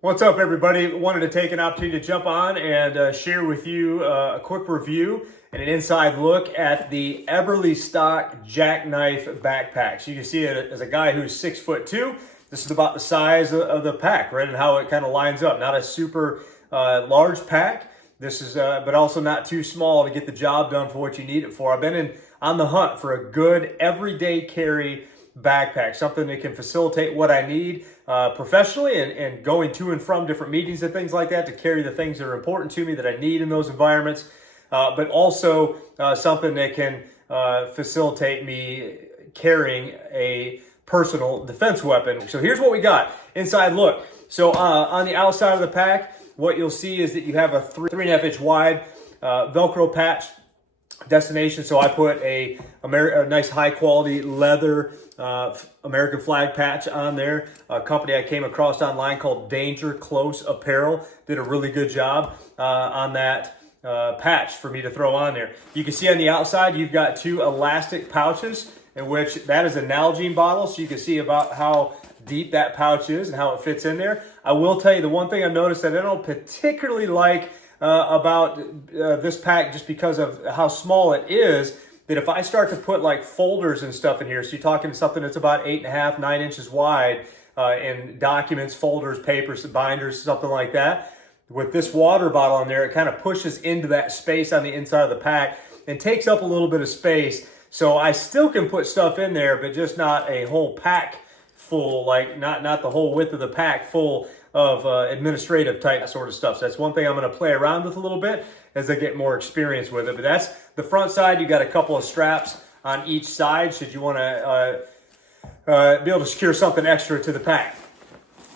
What's up, everybody? Wanted to take an opportunity to jump on and share with you a quick review and an inside look at the Eberlestock Jacknife backpack. So you can see it as a guy who's 6'2". This is about the size of the pack, right? And how it kind of lines up. Not a super large pack. This is, but also not too small to get the job done for what you need it for. I've been on the hunt for a good everyday carry backpack, something that can facilitate what I need professionally and going to and from different meetings and things like that to carry the things that are important to me that I need in those environments, but also something that can facilitate me carrying a personal defense weapon. So here's what we got. Inside look. So on the outside of the pack, what you'll see is that you have a 3.5 inch wide Velcro patch destination. So I put a nice high quality leather American flag patch on there. A company I came across online called Danger Close Apparel did a really good job on that patch for me to throw on there. You can see on the outside you've got two elastic pouches, in which that is a Nalgene bottle, so you can see about how deep that pouch is and how it fits in there. I will tell you the one thing I've noticed that I don't particularly like about this pack, just because of how small it is, that if I start to put like folders and stuff in here, so you're talking something that's about 8.5, 9 inches wide, in documents, folders, papers, binders, something like that, with this water bottle in there, it kind of pushes into that space on the inside of the pack and takes up a little bit of space. So I still can put stuff in there, but just not a whole pack full, like not the whole width of the pack full of administrative type sort of stuff. So that's one thing I'm going to play around with a little bit as I get more experience with it. But that's the front side. You got a couple of straps on each side should you want to be able to secure something extra to the pack.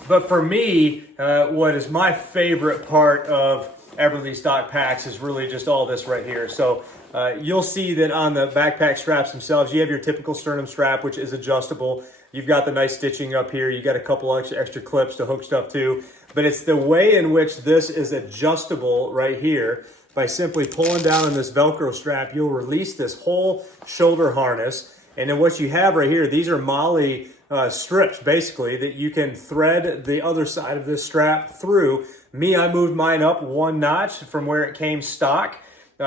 But for me, what is my favorite part of Eberlestock packs is really just all this right here. So you'll see that on the backpack straps themselves, you have your typical sternum strap, which is adjustable. You've got the nice stitching up here. You got a couple extra clips to hook stuff to. But it's the way in which this is adjustable right here. By simply pulling down on this Velcro strap, you'll release this whole shoulder harness. And then what you have right here, these are MOLLE strips, basically, that you can thread the other side of this strap through. Me, I moved mine up one notch from where it came stock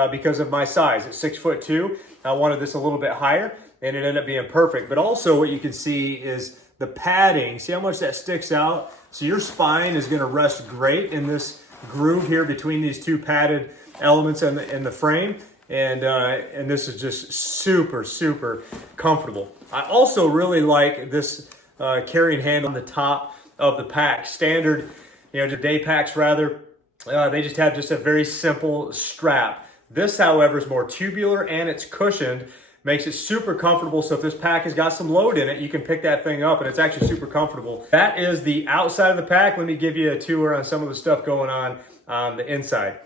because of my size. At 6'2", I wanted this a little bit higher, and it ended up being perfect. But also what you can see is the padding. See how much that sticks out? So your spine is going to rest great in this groove here between these two padded elements in the frame. And this is just super, super comfortable. I also really like this carrying handle on the top of the pack. Standard, day packs rather, they just have just a very simple strap. This, however, is more tubular and it's cushioned. Makes it super comfortable, so if this pack has got some load in it, you can pick that thing up, and it's actually super comfortable. That is the outside of the pack. Let me give you a tour on some of the stuff going on the inside.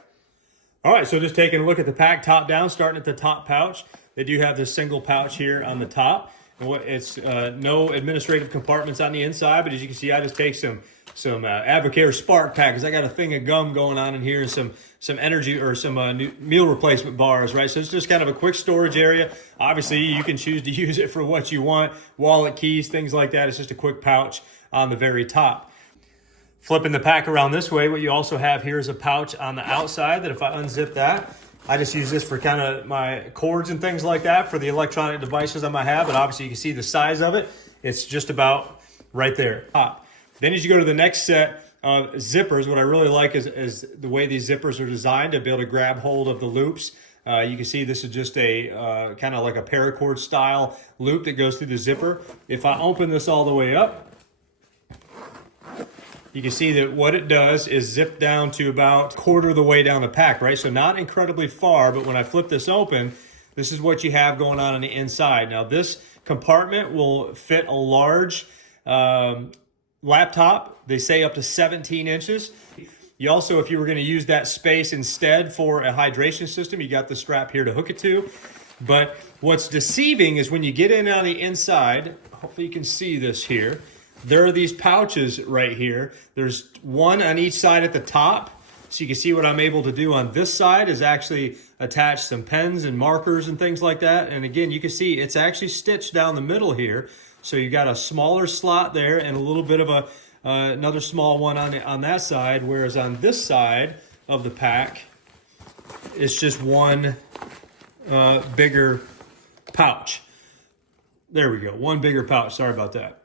All right, so just taking a look at the pack top down, starting at the top pouch. They do have this single pouch here on the top. And it's no administrative compartments on the inside, but as you can see, I just take some Advocare Spark pack, because I got a thing of gum going on in here, and some energy or some new meal replacement bars, right? So it's just kind of a quick storage area. Obviously, you can choose to use it for what you want, wallet, keys, things like that. It's just a quick pouch on the very top. Flipping the pack around this way, what you also have here is a pouch on the outside that if I unzip that, I just use this for kind of my cords and things like that for the electronic devices I might have. But obviously you can see the size of it. It's just about right there. Then as you go to the next set of zippers, what I really like is the way these zippers are designed to be able to grab hold of the loops. You can see this is just a kind of like a paracord style loop that goes through the zipper. If I open this all the way up, you can see that what it does is zip down to about a quarter of the way down the pack, right? So not incredibly far, but when I flip this open, this is what you have going on the inside. Now this compartment will fit a large laptop. They say up to 17 inches. You also, if you were going to use that space instead for a hydration system, you got the strap here to hook it to. But what's deceiving is when you get in on the inside, hopefully you can see this here, there are these pouches right here. There's one on each side at the top. So you can see what I'm able to do on this side is actually attach some pens and markers and things like that. And again, you can see it's actually stitched down the middle here. So you got a smaller slot there and a little bit of another small one on that side, whereas on this side of the pack, it's just one bigger pouch. There we go, one bigger pouch, sorry about that.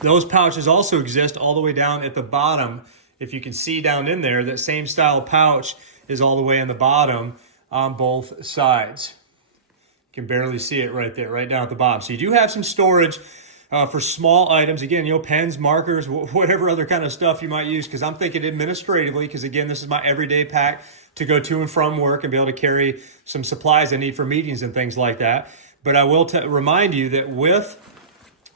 Those pouches also exist all the way down at the bottom. If you can see down in there, that same style pouch is all the way in the bottom on both sides. You can barely see it right there, right down at the bottom. So you do have some storage for small items. Again, you know, pens, markers, whatever other kind of stuff you might use, because I'm thinking administratively, because again, this is my everyday pack to go to and from work and be able to carry some supplies I need for meetings and things like that. But I will remind you that with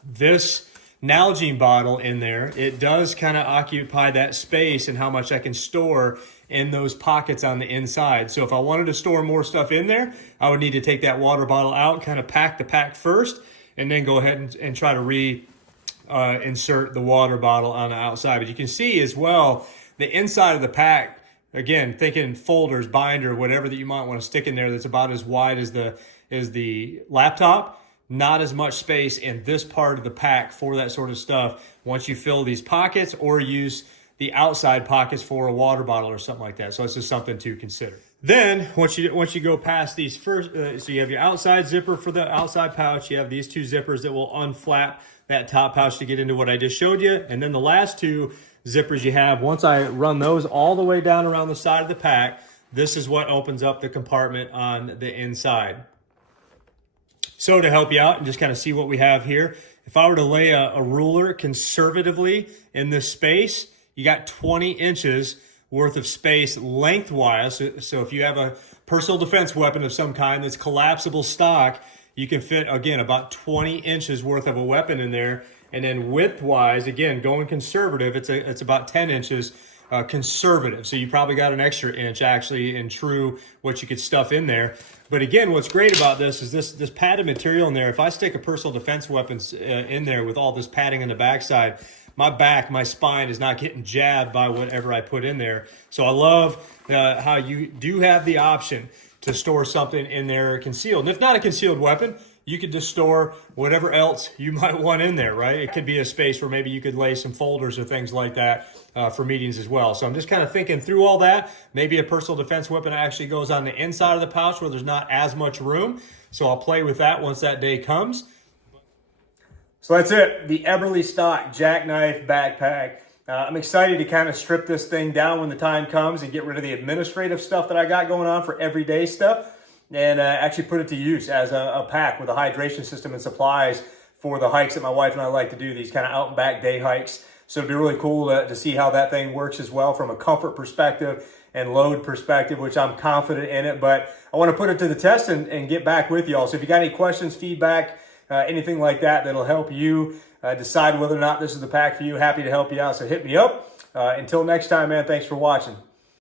this Nalgene bottle in there, it does kind of occupy that space and how much I can store in those pockets on the inside. So if I wanted to store more stuff in there, I would need to take that water bottle out, kind of pack the pack first, and then go ahead and try to insert the water bottle on the outside. But you can see as well, the inside of the pack, again, thinking folders, binder, whatever that you might want to stick in there that's about as wide as the laptop. Not as much space in this part of the pack for that sort of stuff once you fill these pockets or use the outside pockets for a water bottle or something like that. So it's just something to consider. Then once you go past these first, so you have your outside zipper for the outside pouch. You have these two zippers that will unflap that top pouch to get into what I just showed you. And then the last two zippers you have, once I run those all the way down around the side of the pack, this is what opens up the compartment on the inside. So to help you out and just kind of see what we have here, if I were to lay a ruler conservatively in this space, you got 20 inches worth of space lengthwise. So if you have a personal defense weapon of some kind that's collapsible stock, you can fit, again, about 20 inches worth of a weapon in there. And then width-wise, again, going conservative, it's about 10 inches conservative. So you probably got an extra inch actually in true what you could stuff in there. But again, what's great about this is this padded material in there. If I stick a personal defense weapons in there with all this padding on the backside, my spine is not getting jabbed by whatever I put in there. So I love how you do have the option to store something in there concealed. And if not a concealed weapon, you could just store whatever else you might want in there, right? It could be a space where maybe you could lay some folders or things like that for meetings as well. So I'm just kind of thinking through all that. Maybe a personal defense weapon actually goes on the inside of the pouch where there's not as much room. So I'll play with that once that day comes. So that's it, the Eberlestock Jacknife backpack. I'm excited to kind of strip this thing down when the time comes and get rid of the administrative stuff that I got going on for everyday stuff, and actually put it to use as a pack with a hydration system and supplies for the hikes that my wife and I like to do, these kind of out and back day hikes. So it'd be really cool to see how that thing works as well from a comfort perspective and load perspective, which I'm confident in it. But I want to put it to the test and get back with y'all. So if you got any questions, feedback, anything like that that'll help you decide whether or not this is the pack for you, happy to help you out. So hit me up. Until next time, man, thanks for watching.